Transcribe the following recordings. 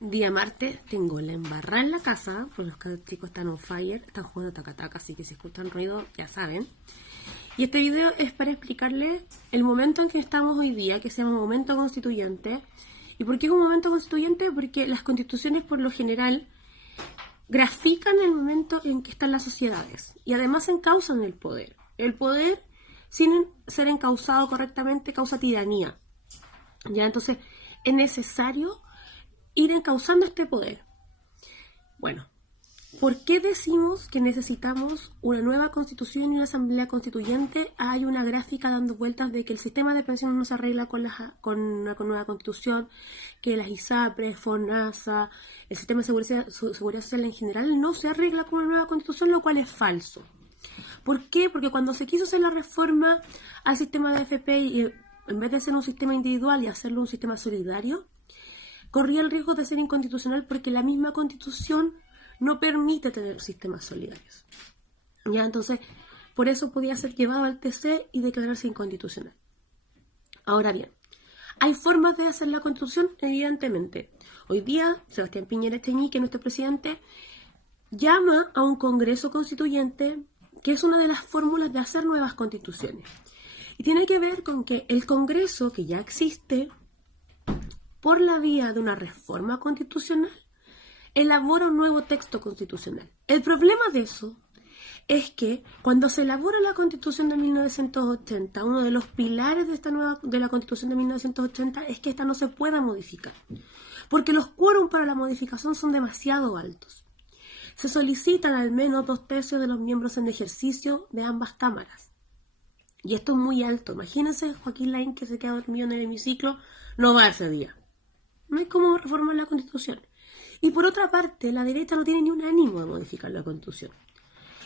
Día martes, tengo la embarrada en la casa, porque los chicos están on fire, están jugando taca-taca, así que si escuchan ruido, ya saben. Y este video es para explicarles el momento en que estamos hoy día, que se llama momento constituyente. ¿Y por qué es un momento constituyente? Porque las constituciones, por lo general, grafican el momento en que están las sociedades y además encausan el poder. El poder, sin ser encausado correctamente, causa tiranía. ¿Ya? Entonces, es necesario ir encauzando este poder. Bueno, ¿por qué decimos que necesitamos una nueva constitución y una asamblea constituyente? Hay una gráfica dando vueltas de que el sistema de pensiones no se arregla con una nueva constitución, que las ISAPRES, FONASA, el sistema de seguridad social en general no se arregla con una nueva constitución, lo cual es falso. ¿Por qué? Porque cuando se quiso hacer la reforma al sistema de AFP, y en vez de hacer un sistema individual y hacerlo un sistema solidario, corría el riesgo de ser inconstitucional porque la misma constitución no permite tener sistemas solidarios. ¿Ya? Entonces, por eso podía ser llevado al TC y declararse inconstitucional. Ahora bien, ¿hay formas de hacer la constitución? Evidentemente. Hoy día, Sebastián Piñera Echenique, nuestro presidente, llama a un congreso constituyente, que es una de las fórmulas de hacer nuevas constituciones. Y tiene que ver con que el congreso, que ya existe, por la vía de una reforma constitucional, elabora un nuevo texto constitucional. El problema de eso es que cuando se elabora la Constitución de 1980, uno de los pilares de la Constitución de 1980 es que esta no se pueda modificar, porque los quórum para la modificación son demasiado altos. Se solicitan al menos 2/3 de los miembros en ejercicio de ambas cámaras. Y esto es muy alto. Imagínense Joaquín Lavín, que se queda dormido en el hemiciclo, no va ese día. No hay cómo reformar la Constitución. Y por otra parte, la derecha no tiene ni un ánimo de modificar la Constitución.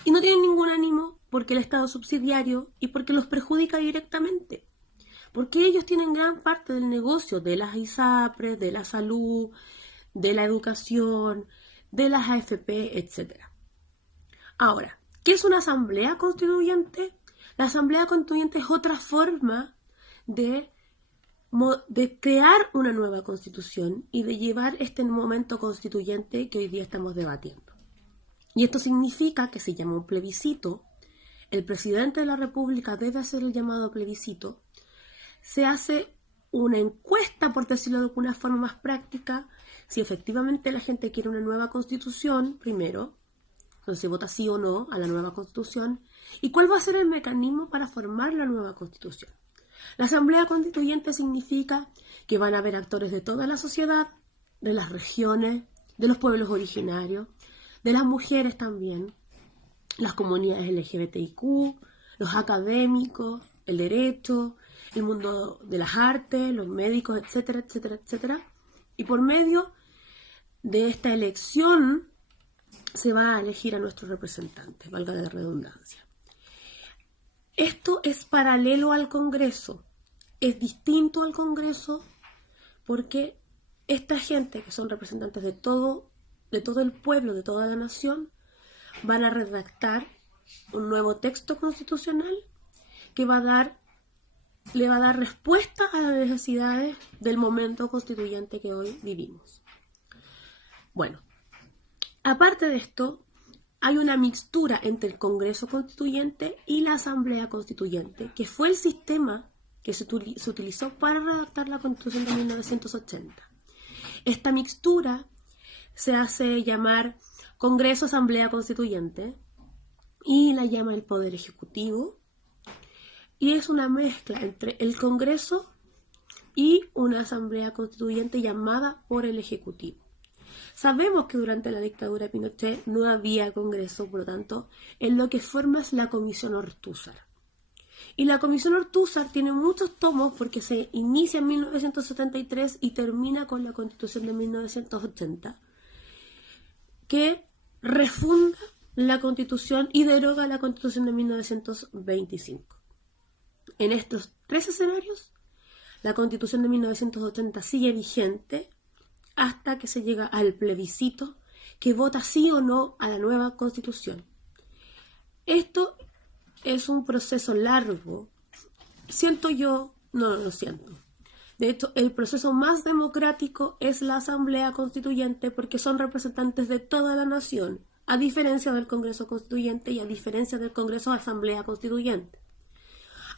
Y no tiene ningún ánimo porque el Estado es subsidiario y porque los perjudica directamente. Porque ellos tienen gran parte del negocio de las ISAPRES, de la salud, de la educación, de las AFP, etc. Ahora, ¿qué es una asamblea constituyente? La asamblea constituyente es otra forma de crear una nueva constitución y de llevar este momento constituyente que hoy día estamos debatiendo. Y esto significa que se llama un plebiscito, el presidente de la República debe hacer el llamado plebiscito, se hace una encuesta, por decirlo de alguna forma más práctica, si efectivamente la gente quiere una nueva constitución, primero, entonces se vota sí o no a la nueva constitución, y cuál va a ser el mecanismo para formar la nueva constitución. La asamblea constituyente significa que van a haber actores de toda la sociedad, de las regiones, de los pueblos originarios, de las mujeres también, las comunidades LGBTIQ, los académicos, el derecho, el mundo de las artes, los médicos, etcétera, etcétera, etcétera. Y por medio de esta elección se va a elegir a nuestros representantes, valga la redundancia. Esto es paralelo al Congreso, es distinto al Congreso porque esta gente, que son representantes de todo el pueblo, de toda la nación, van a redactar un nuevo texto constitucional que le va a dar respuesta a las necesidades del momento constituyente que hoy vivimos. Bueno, aparte de esto, hay una mixtura entre el Congreso Constituyente y la Asamblea Constituyente, que fue el sistema que se utilizó para redactar la Constitución de 1980. Esta mixtura se hace llamar Congreso Asamblea Constituyente y la llama el Poder Ejecutivo, y es una mezcla entre el Congreso y una Asamblea Constituyente llamada por el Ejecutivo. Sabemos que durante la dictadura de Pinochet no había Congreso, por lo tanto, en lo que forma es la Comisión Ortúzar. Y la Comisión Ortúzar tiene muchos tomos porque se inicia en 1973 y termina con la Constitución de 1980, que refunda la Constitución y deroga la Constitución de 1925. En estos tres escenarios, la Constitución de 1980 sigue vigente hasta que se llega al plebiscito que vota sí o no a la nueva Constitución. Esto es un proceso largo. Siento yo, no lo siento. De hecho, el proceso más democrático es la Asamblea Constituyente porque son representantes de toda la nación, a diferencia del Congreso Constituyente y a diferencia del Congreso de Asamblea Constituyente.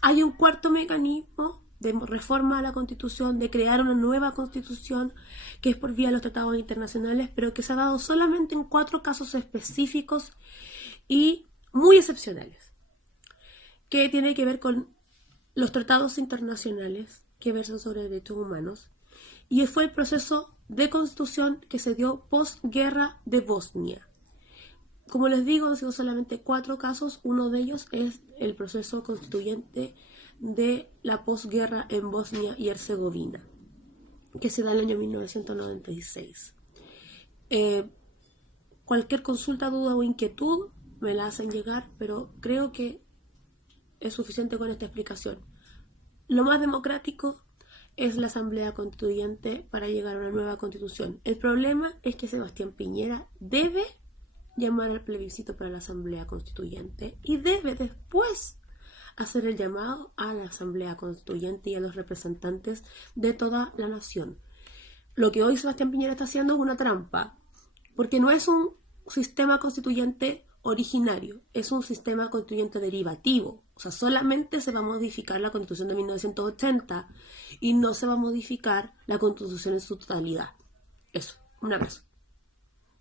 Hay un cuarto mecanismo de reforma a la Constitución, de crear una nueva Constitución, que es por vía de los tratados internacionales, pero que se ha dado solamente en 4 casos específicos y muy excepcionales, que tiene que ver con los tratados internacionales que versan sobre derechos humanos, y fue el proceso de constitución que se dio posguerra de Bosnia. Como les digo, han sido solamente 4 casos. Uno de ellos es el proceso constituyente de la posguerra en Bosnia y Herzegovina, que se da en el año 1996. Cualquier consulta, duda o inquietud me la hacen llegar, pero creo que es suficiente con esta explicación. Lo más democrático es la Asamblea Constituyente para llegar a una nueva constitución. El problema es que Sebastián Piñera debe llamar al plebiscito para la Asamblea Constituyente y debe después hacer el llamado a la Asamblea Constituyente y a los representantes de toda la nación. Lo que hoy Sebastián Piñera está haciendo es una trampa, porque no es un sistema constituyente originario, es un sistema constituyente derivativo. O sea, solamente se va a modificar la Constitución de 1980 y no se va a modificar la Constitución en su totalidad. Eso, un abrazo.